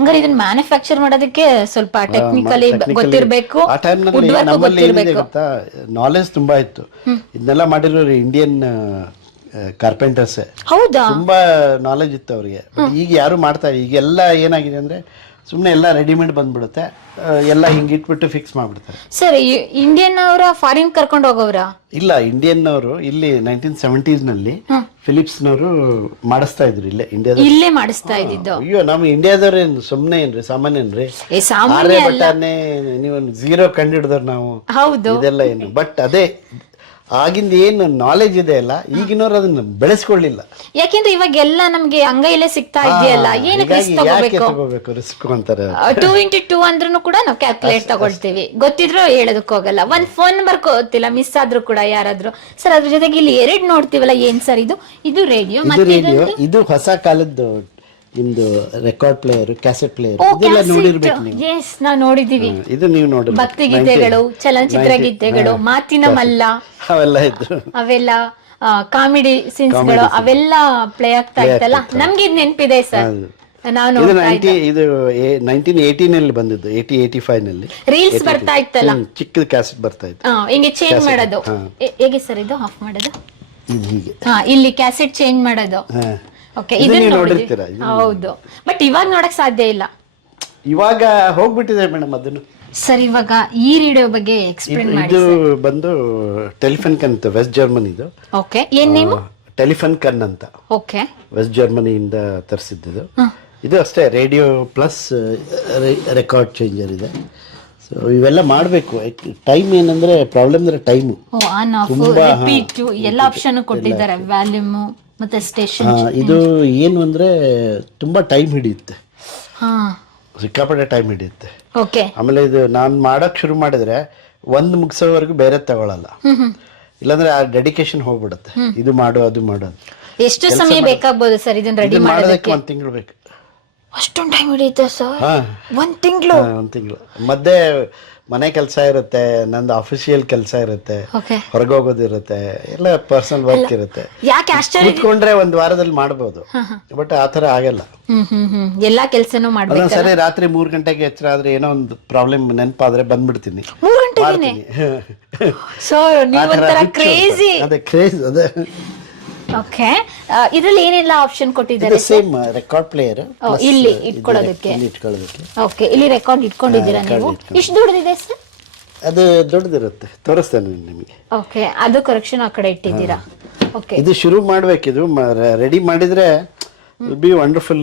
ಹಂಗಾರೆ ಇದನ್ನ ಮ್ಯಾನುಫ್ಯಾಕ್ಚರ್ ಮಾಡೋದಕ್ಕೆ ಸ್ವಲ್ಪ ಟೆಕ್ನಿಕಲಿ ಗೊತ್ತಿರಬೇಕು, ಆ ಟೈಮ್ನಲ್ಲಿ ನಮ್ಮಲ್ಲಿ ಏನಿದೆ ಗೊತ್ತಾ, ನಾಲೆಜ್ ತುಂಬಾ ಇತ್ತು. ಇದನ್ನೆಲ್ಲ ಮಾಡಿರೋರು ಇಂಡಿಯನ್ ಕಾರ್ಪೆಂಟರ್ಸ್. ಹೌದಾ? ತುಂಬಾ ನಾಲೆಜ್ ಇತ್ತು ಅವ್ರಿಗೆ. ಈಗ ಯಾರು ಮಾಡ್ತಾರೆ, ಈಗೆಲ್ಲ ಏನಾಗಿದೆ ಅಂದ್ರೆ ಸುಮ್ಮನೆ ಎಲ್ಲ ರೆಡಿಮೇಡ್ ಬಂದ್ಬಿಡುತ್ತೆ, ಎಲ್ಲ ಹಿಂಗೆ ಇಟ್ಬಿಟ್ಟು ಫಿಕ್ಸ್ ಮಾಡ್ಬಿಡ್ತಾರೆ. ಸರ್, ಇಂಡಿಯನ್ ಅವರ ಫಾರಿನ್ ಕರ್ಕೊಂಡು ಹೋಗೋರ? ಇಲ್ಲ, ಇಂಡಿಯನ್ ಅವರು ಇಲ್ಲಿ 1970s ನಲ್ಲಿ ಫಿಲಿಪ್ಸ್ನವರು ಮಾಡಿಸ್ತಾ ಇದ್ರು ಇಲ್ಲೇ ಇಂಡಿಯಾದ. ಇಲ್ಲೇ ಮಾಡಿಸ್ತಾ ಇದ್ದಿದ್ದು? ಅಯ್ಯೋ, ನಮ್ಮ ಇಂಡಿಯಾದವ್ರೇನು ಸುಮ್ಮನೆ ಏನ್ರಿ, ಸಾಮಾನ್ಯನ್ರಿ, ಬಟ್ಟಾನೆ ನೀವು ಝೀರೋ ಕಂಡು ಹಿಡಿದವ್ರು ನಾವು. ಹೌದು, ಇದೆಲ್ಲ ಏನು. ಬಟ್ ಅದೇ ಆಗಿಂದ ಏನು ನಾಲೆಜ್ ಇದೆ ಅಲ್ಲ, ಈಗಿನವ್ರು ಅದನ್ನ ಬೆಳೆಸ್ಕೊಳ್ಳಿಲ್ಲ. ಯಾಕೆಂದ್ರೆ ಇವಾಗೆಲ್ಲ ನಮ್ಗೆ ಅಂಗೈಲೇ ಸಿಗ್ತಾ ಇದೆಯಲ್ಲ, ಏನಕ್ಕೆ ರಿಸ್ಕ್ ತಗೋಬೇಕು? ರಿಸ್ಕ್ ಅಂತಾರೆ. 2x2 ಅಂದ್ರೂ ಕೂಡ ನಾವು ಕ್ಯಾಲ್ಕುಲೇಟ್ ತಗೊಳ್ತೀವಿ, ಗೊತ್ತಿದ್ರು ಹೇಳೋದಕ್ ಹೋಗಲ್ಲ. ಒಂದ್ ಫೋನ್ ನಂಬರ್ ಗೊತ್ತಿಲ್ಲ, ಮಿಸ್ ಆದ್ರೂ ಕೂಡ ಯಾರಾದ್ರೂ. ಸರ್, ಅದ್ರ ಜೊತೆಗೆ ಇಲ್ಲಿ 2 ನೋಡ್ತೀವಲ್ಲ, ಏನ್ ಸರ್ ಇದು? ಇದು ರೇಡಿಯೋ, ಇದು ಹೊಸ ಕಾಲದ್ದು ನಿಮ್ದು ರೆಕಾರ್ಡ್ ಪ್ಲೇಯರ್, ಕ್ಯಾಸೆಟ್ ಪ್ಲೇಯರ್, ಇದೆಲ್ಲ ನೋಡಿರ್ಬೇಕು ನೀವು. ಎಸ್, ನಾವು ನೋಡಿದೀವಿ. ಇದು ನೀವು ನೋಡಿ, ಭಕ್ತಿ ಗೀತೆಗಳು, ಚಲನಚಿತ್ರ ಗೀತೆಗಳು, ಮಾತಿನ ಮಲ್ಲ ಅವೆಲ್ಲ ಇದ್ರು, ಅವೆಲ್ಲ ಕಾಮಿಡಿ ಸೀನ್ಸ್ಗಳು ಅವೆಲ್ಲ ಪ್ಲೇ ಆಗ್ತಾ ಇತ್ತಲ್ಲ. ನಮ್ಗೆ ಇದು ನೆನಪಿದೆ ಸರ್. ನಾನು ಇದು 1918 ನಲ್ಲಿ ಬಂದಿದ್ದು, 85 ನಲ್ಲಿ ರೀಲ್ಸ್ ಬರ್ತಾ ಇತ್ತಲ್ಲ, ಚಿಕ್ಕದ ಕ್ಯಾಸೆಟ್ ಬರ್ತಾ ಇತ್ತು. ಹಿಂಗೆ ಚೇಂಜ್ ಮಾಡೋದು ಹೇಗೆ ಸರ್? ಇದು ಆಫ್ ಮಾಡೋದು ಹೀಗೆ, ಇಲ್ಲಿ ಕ್ಯಾಸೆಟ್ ಚೇಂಜ್ ಮಾಡೋದು. ಓಕೆ, ಇದನ್ನ ನೋಡಿರ್ತೀರಾ? ಹೌದು, ಬಟ್ ಇವಾಗ ನೋಡಕ್ ಸಾಧ್ಯ ಇಲ್ಲ, ಇವಾಗ ಹೋಗ್ಬಿಟ್ಟಿದೆ ಮೇಡಮ್ ಅದನ್ನು. ಸರ್, ಇವಾಗ ಈ ರೇಡಿಯೋ ಬಗ್ಗೆ ಎಕ್ಸ್ಪ್ಲೇನ್ ಮಾಡಿ. ಇದು ಬಂದು ಟೆಲಿಫೋನ್ ಕನ್ ಅಂತ, ವೆಸ್ಟ್ ಜರ್ಮನಿದು. ಓಕೆ, ಏನ್ ನೇಮ್? ಟೆಲಿಫೋನ್ ಕನ್ ಅಂತ. ಓಕೆ, ವೆಸ್ಟ್ ಜರ್ಮನಿಯಿಂದ ತರಿಸಿದ್ದು ಇದು. ಅಷ್ಟೇ, ರೇಡಿಯೋ ಪ್ಲಸ್ ರೆಕಾರ್ಡ್ ಚೇಂಜರ್ ಇದೆ. ಸೊ ಇವೆಲ್ಲ ಮಾಡಬೇಕು. ಟೈಮ್ ಏನಂದ್ರೆ ಪ್ರಾಬ್ಲಮ್ ಅಂದ್ರೆ ಟೈಮು. ಆನ್ ಆಫ್, ರಿಪೀಟ್ ಎಲ್ಲ ಆಪ್ಷನ್ ಕೊಟ್ಟಿದ್ದಾರೆ, ವ್ಯಾಲ್ಯೂಮ್ ಮತ್ತೆ ಸ್ಟೇಷನ್. ಇದು ಏನು ಅಂದ್ರೆ ತುಂಬಾ ಟೈಮ್ ಹಿಡಿಯುತ್ತೆ, ಸಿಕ್ಕಾಪಟ್ಟೆ ಟೈಮ್ ಹಿಡಿಯುತ್ತೆ. ಓಕೆ, ಆಮೇಲೆ ಇದು ನಾನು ಮಾಡಕ್ ಶುರು ಮಾಡಿದ್ರೆ ಒಂದ್ ಮುಗಿಸೋವರೆಗೂ ಬೇರೆ ತಗೊಳಲ್ಲ, ಇಲ್ಲಾಂದ್ರೆ ಆ ಡೆಡಿಕೇಶನ್ ಹೋಗ್ಬಿಡುತ್ತೆ. ಇದು ಮಾಡು, ಅದು ಮಾಡೋದು. ಎಷ್ಟು ಸಮಯ ಬೇಕಾಗಬಹುದು ಸರ್ ಇದನ್ನ ರೆಡಿ ಮಾಡೋದಕ್ಕೆ? 1 ತಿಂಗಳು ಬೇಕು. ಅಷ್ಟೊಂದು ಟೈಮ್ ಹಿಡಿಯುತ್ತೆ ಸರ್? 1 ತಿಂಗಳು? 1 ತಿಂಗಳು. ಮಧ್ಯೆ ಮನೆ ಕೆಲಸ ಇರುತ್ತೆ, ನಂದು ಅಫಿಷಿಯಲ್ ಕೆಲಸ ಇರುತ್ತೆ, ಹೊರಗೆ ಹೋಗೋದಿರುತ್ತೆ, ಎಲ್ಲ ಪರ್ಸನಲ್ ವರ್ಕ್ ಇರುತ್ತೆ. ಯಾಕೆ ಆಶ್ಚರ್ಯ, ಕೂತ್ಕೊಂಡ್ರೆ 1 ವಾರದಲ್ಲಿ ಮಾಡಬಹುದು, ಬಟ್ ಆತರ ಆಗಲ್ಲ. ಎಲ್ಲಾ ಕೆಲಸನೂ ಮಾಡ್ಬೇಕು. ಸರಿ, ರಾತ್ರಿ 3 ಗಂಟೆಗೆ ಎಚ್ಚರ ಆದ್ರೆ ಏನೋ ಒಂದು ಪ್ರಾಬ್ಲಮ್ ನೆನಪಾದ್ರೆ ಬಂದ್ಬಿಡ್ತೀನಿ. 3 ಗಂಟೆಗೆ? ಸರ್, ನೀವು ಒಂಥರ ಕ್ರೇಜಿ. ಅದೇ ಕ್ರೇಜ್ ಅದೇ. ಓಕೆ, ಇದರಲ್ಲಿ ಏನೆಲ್ಲ ಆಪ್ಷನ್ ಕೊಟ್ಟಿದ್ದಾರೆ? ಸೇಮ್ ರೆಕಾರ್ಡ್ ಪ್ಲೇಯರ್ ಇಲ್ಲಿ ಇಟ್ಕೊಳ್ಳೋದಕ್ಕೆ. ಓಕೆ, ಇಲ್ಲಿ ರೆಕಾರ್ಡ್ ಇಟ್ಕೊಂಡಿದ್ದೀರಾ ನೀವು? ಎಷ್ಟು ದೊಡ್ಡದಿದೆ ಸರ್? ಅದು ದೊಡ್ಡದಿರುತ್ತೆ, ತೋರಿಸ್ತೇನೆ ನಿಮಗೆ. ಓಕೆ, ಅದು ಕರೆಕ್ಷನ್ ಆ ಕಡೆ ಇಟ್ಟಿದ್ದೀರಾ. ಓಕೆ, ಇದು ಶುರು ಮಾಡ್ಬೇಕಿದು, ರೆಡಿ ಮಾಡಿದ್ರೆ ಬಿ ವಂಡರ್ಫುಲ್